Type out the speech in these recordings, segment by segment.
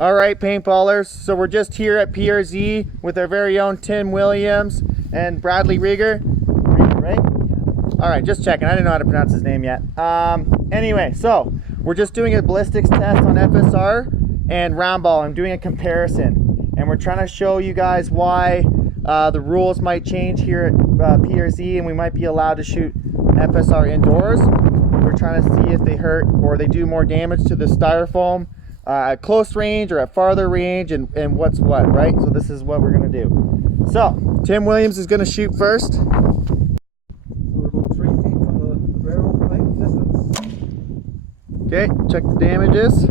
All right, paintballers, so we're just here at PRZ with our very own Tim Williams and Bradley Rieger, right? All right, just checking. I didn't know how to pronounce his name yet. Anyway, so we're just doing a ballistics test on FSR and Rounball. I'm doing a comparison, and we're trying to show you guys why the rules might change here at PRZ, and we might be allowed to shoot FSR indoors. We're trying to see if they hurt or they do more damage to the styrofoam at close range or at farther range, and what's what, right? So this is what we're gonna do. So Tim Williams is gonna shoot first. So we're about 3 feet from the barrel length distance. Okay, check the damages.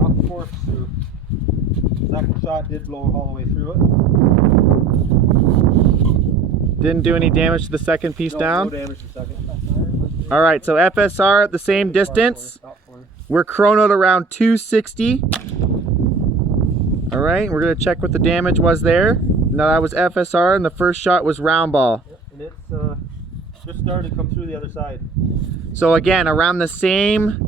Up force through. Second shot did blow all the way through it. Didn't do any damage to the second piece down. No damage to the second. All right, so FSR at the same distance. We're chronoed around 260. All right, we're gonna check what the damage was there. Now that was FSR, and the first shot was Rounball. Yep, and it's just started to come through the other side. So again, around the same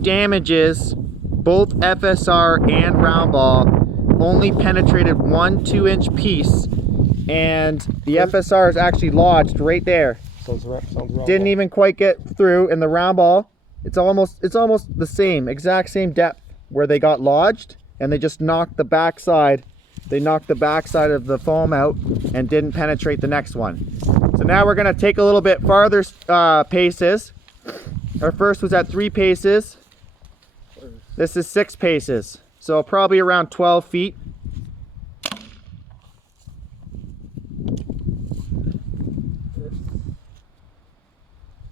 damages, both FSR and Rounball only penetrated one 2-inch piece, and the FSR is actually lodged right there. Sounds Didn't even quite get through, and the Rounball, it's almost the same, exact same depth where they got lodged, and they just knocked the backside. They knocked the backside of the foam out and didn't penetrate the next one. So now we're gonna take a little bit farther paces. Our first was at 3 paces. This is 6 paces, so probably around 12 feet.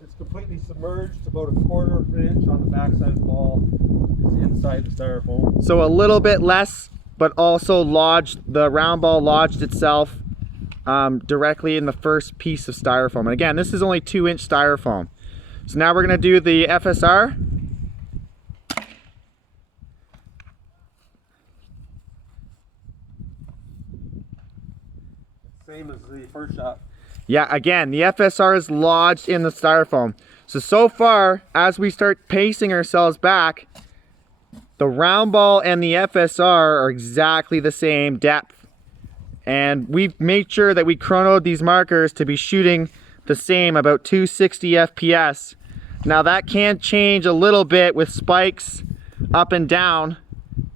It's completely submerged, about a 1/4 inch on the backside of the ball. It's inside the styrofoam. So a little bit less, but also lodged, the Rounball lodged itself directly in the first piece of styrofoam. And again, this is only 2-inch styrofoam. So now we're gonna do the FSR. Same as the first shot. Yeah, again, the FSR is lodged in the styrofoam. So far, as we start pacing ourselves back, the Rounball and the FSR are exactly the same depth. And we've made sure that we chronoed these markers to be shooting the same, about 260 FPS. Now that can change a little bit with spikes up and down.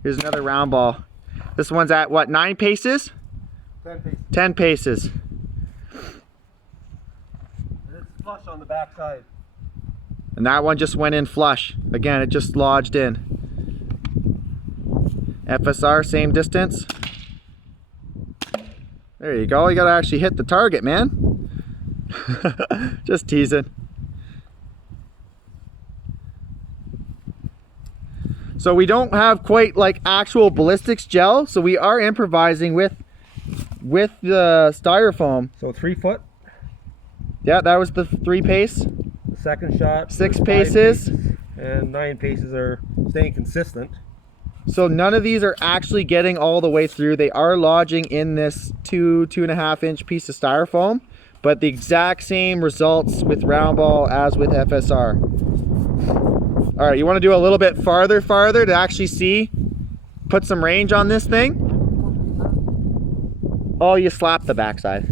Here's another Rounball. This one's at what, 9 paces? 10 paces. 10 paces. And it's flush on the backside. And that one just went in flush. Again, it just lodged in. FSR, same distance. There you go. You gotta actually hit the target, man. Just teasing. So we don't have quite like actual ballistics gel, so we are improvising with the styrofoam. So 3 foot. Yeah, that was the 3 pace. The second shot. 6 5 paces. And 9 paces are staying consistent. So none of these are actually getting all the way through. They are lodging in this 2.5 inch piece of styrofoam, but the exact same results with Rounball as with FSR. All right, you want to do a little bit farther to actually see, put some range on this thing? Oh, you slapped the backside.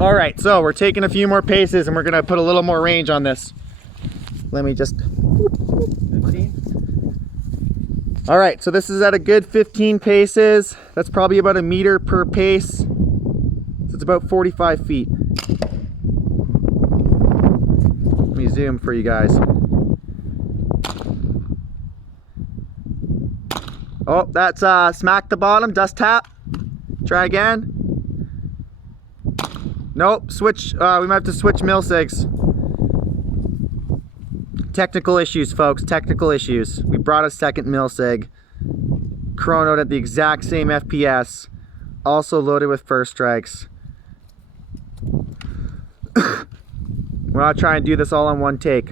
All right, so we're taking a few more paces and we're gonna put a little more range on this. Let me just... 15. All right, so this is at a good 15 paces. That's probably about 1 meter per pace. So it's about 45 feet. Let me zoom for you guys. Oh, that's smack the bottom, dust tap. Try again. Nope, switch, we might have to switch milsigs. Technical issues, folks, technical issues. We brought a second milsig, chronoed at the exact same FPS, also loaded with first strikes. We're not trying to do this all on one take.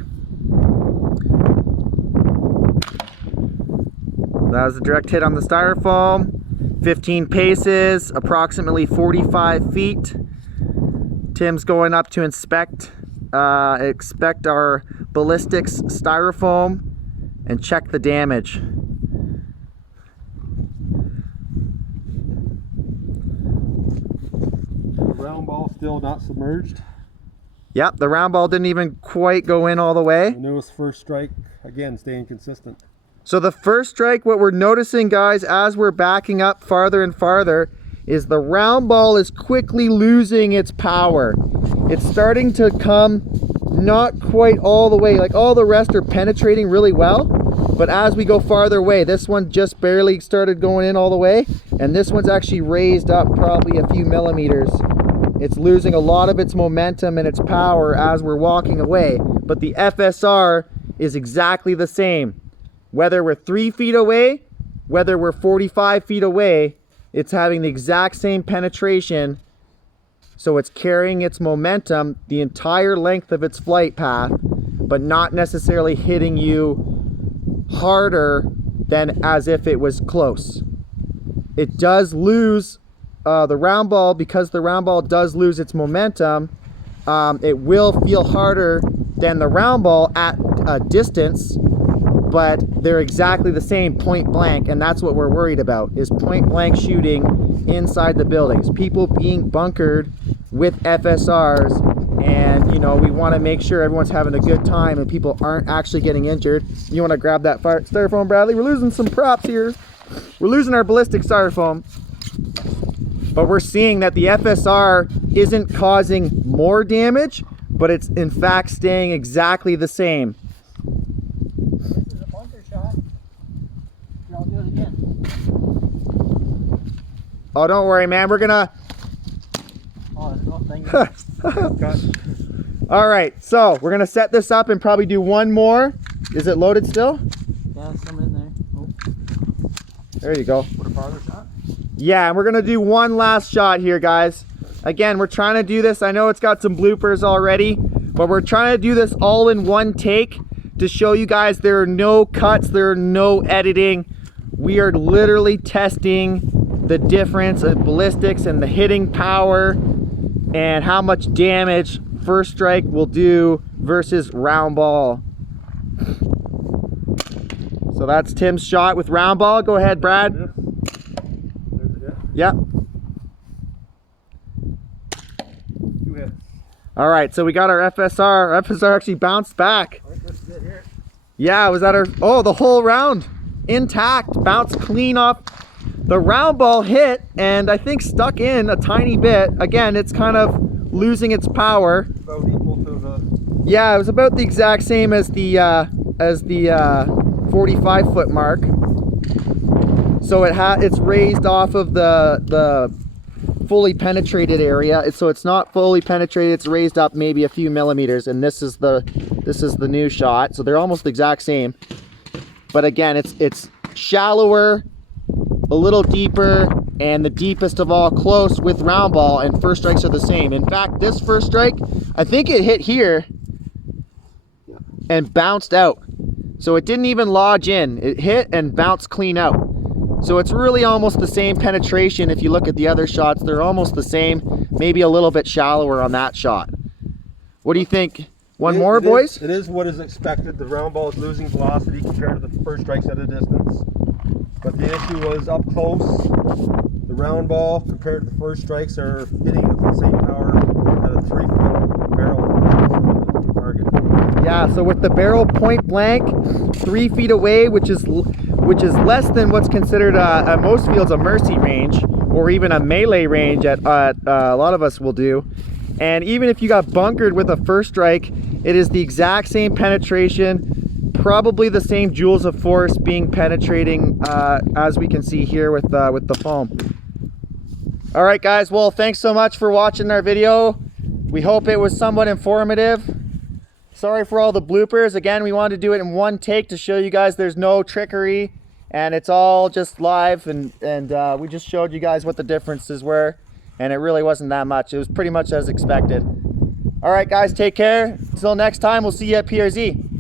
That was a direct hit on the styrofoam. 15 paces, approximately 45 feet. Tim's going up to inspect inspect our ballistics styrofoam and check the damage. Round ball still not submerged. Yep, the round ball didn't even quite go in all the way. And there was first strike, again, staying consistent. So the first strike, what we're noticing, guys, as we're backing up farther and farther, is the round ball is quickly losing its power. It's starting to come not quite all the way, like all the rest are penetrating really well, but as we go farther away, this one just barely started going in all the way, and this one's actually raised up probably a few millimeters. It's losing a lot of its momentum and its power as we're walking away, but the FSR is exactly the same. Whether we're 3 feet away, whether we're 45 feet away, it's having the exact same penetration. So it's carrying its momentum the entire length of its flight path, but not necessarily hitting you harder than as if it was close. It does lose the round ball, because the round ball does lose its momentum. It will feel harder than the round ball at a distance, but they're exactly the same point blank, and that's what we're worried about, is point blank shooting inside the buildings. People being bunkered with FSRs, and you know, we want to make sure everyone's having a good time and people aren't actually getting injured. You want to grab that styrofoam, Bradley? We're losing some props here. We're losing our ballistic styrofoam. But we're seeing that the FSR isn't causing more damage, but it's in fact staying exactly the same. This is a bunker shot. Here, I'll do it again. Oh, don't worry, man. We're gonna... Oh, no, thank you. All right, so we're gonna set this up and probably do one more. Is it loaded still? Yeah, some in there. Oh. There you go. Put a farther shot? Yeah, and we're gonna do one last shot here, guys. Again, we're trying to do this. I know it's got some bloopers already, but we're trying to do this all in one take to show you guys there are no cuts, there are no editing. We are literally testing the difference of ballistics and the hitting power and how much damage first strike will do versus round ball. So that's Tim's shot with round ball. Go ahead, Brad. Yep. 2 hits. All right, so we got our FSR. Our FSR actually bounced back. This is it here. Yeah, was that our... Oh, the whole round intact, bounced clean off. The round ball hit and I think stuck in a tiny bit. Again, it's kind of losing its power. About equal to the... Yeah, it was about the exact same as the 45-foot mark. So it's raised off of the fully penetrated area. So it's not fully penetrated. It's raised up maybe a few millimeters, and this is the new shot. So they're almost the exact same. But again, it's shallower, a little deeper, and the deepest of all close with round ball, and first strikes are the same. In fact, this first strike, I think it hit here and bounced out. So it didn't even lodge in. It hit and bounced clean out. So it's really almost the same penetration. If you look at the other shots, they're almost the same, maybe a little bit shallower on that shot. What do you think? One more, boys? It is what is expected. The round ball is losing velocity compared to the first strikes at a distance. But the issue was up close. The round ball compared to the first strikes are hitting with the same power at a 3-foot barrel target. Yeah, so with the barrel point blank, 3 feet away, which is less than what's considered at most fields a mercy range, or even a melee range at a lot of us will do. And even if you got bunkered with a first strike, it is the exact same penetration, probably the same joules of force being penetrating as we can see here with the foam. All right, guys, well, thanks so much for watching our video. We hope it was somewhat informative. Sorry for all the bloopers. Again, we wanted to do it in one take to show you guys there's no trickery and it's all just live, and we just showed you guys what the differences were, and it really wasn't that much. It was pretty much as expected. All right, guys, take care. Until next time, we'll see you at PRZ.